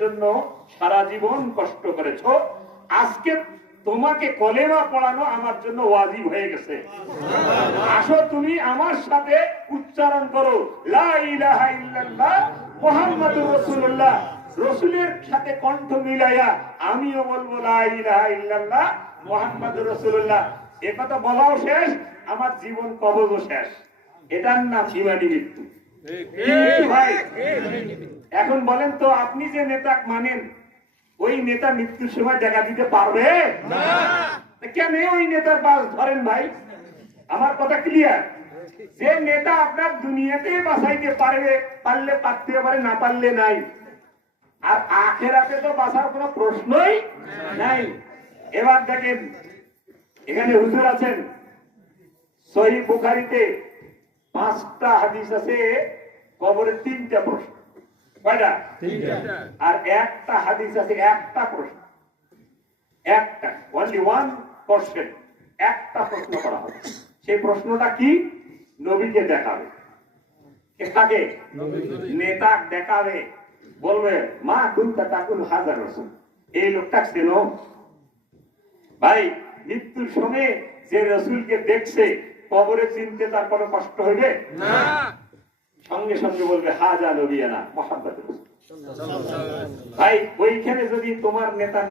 জন্য সারা জীবন কষ্ট করেছো, আজকে তোমাকে কলেমা পড়ানো আমার জন্য ওয়াজিব হয়ে গেছে। আসো তুমি আমার সাথে উচ্চারণ করো লা ইলাহা ইল্লাল্লাহ মুহাম্মাদুর রাসূলুল্লাহ। রসুলের সাথে কণ্ঠ মিলাইয়া আমিও বলবো লা ইলাহা ইল্লাল্লাহ মুহাম্মাদুর রাসূলুল্লাহ। এ কথা বলাও শেষ, আমার জীবন কবজও শেষ। এটার নাম ইমানি মৃত্যু। ভাই এখন বলেন তো, আপনি যে নেতা মানেন, ওই নেতা মৃত্যুর সময় দেখা দিতে পারবে না? কেন ওই নেতার বাস ধরেন ভাই? আমার কথা ক্লিয়ার। যে নেতা আপনার দুনিয়াতে বাঁচাইতে পারবে, পারলে পারতে পারে, না পারলে নাই। আর আখেরাতে তো বাঁচার কোনো প্রশ্নই নাই। এবার দেখেন, এখানে হুজুর আছেন, সহিহ বুখারীতে 5টা হাদিস আছে, কবরে 3টা প্রশ্ন। কয়টা? 3টা। আর একটা হাদিস আছে, একটা প্রশ্ন, একটা, only one question, একটা প্রশ্ন করা হবে। সেই প্রশ্নটা কি? নবীকে দেখাবে। কাকে? নেতা দেখাবে, বলবে মা কুনতা তাকুল হাযার রাসূল, এই লোকটা চেনো? ভাই মৃত্যুর সময় যে রাসূলকে দেখছে, কবরে চিনতে তার কোনো কষ্ট হইবে না? সঙ্গে সঙ্গে বলবে হাজা নবিয়ানা মুহাম্মদুর রাসূল। ভাই ওইখানে যদি তোমার নেতা